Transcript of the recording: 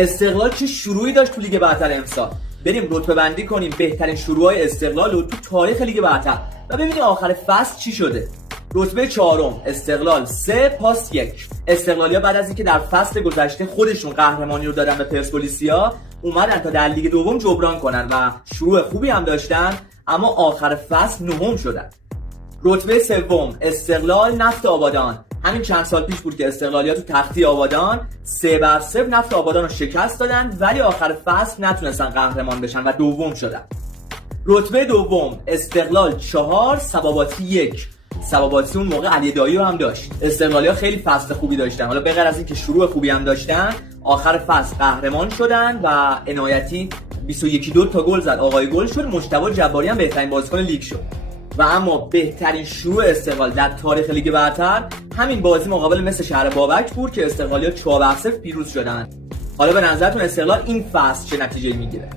استقلال چه شروعی داشت تو لیگ برتر امسال. بریم رتبه بندی کنیم بهترین شروع‌های استقلال رو تو تاریخ لیگ برتر و ببینیم آخر فصل چی شده. رتبه 4 استقلال 3 پاس 1. استقلالیا بعد از اینکه در فصل گذشته خودشون قهرمانی رو دادن به پرسپولیسیا اومدن تا در لیگ دوم جبران کنن و شروع خوبی هم داشتن، اما آخر فصل نهم شدن. رتبه 3 استقلال نفت آبادان. همین چند سال پیش بود که استقلالیا تو تختی آبادان 3-0 نفت آبادان رو شکست دادن، ولی آخر فصل نتونستن قهرمان بشن و دوم شدن. رتبه 2 استقلال 4 صباباتی 1. صباباتی اون موقع علی دایی رو هم داشت. استقلالیا خیلی فصل خوبی داشتن، حالا به غیر از اینکه شروع خوبی هم داشتن آخر فصل قهرمان شدن و عنایتی 21-2 تا گل زد، آقای گل شد. مجتبی جباری هم بهترین بازیکن لیگ شد. و اما بهترین شروع استقلال در تاریخ لیگ برتر همین بازی مقابل مثل شهر بابک بود که استقلالیا 4-0 پیروز شدن. حالا به نظرتون استقلال این فصل چه نتیجه‌ای میگیره؟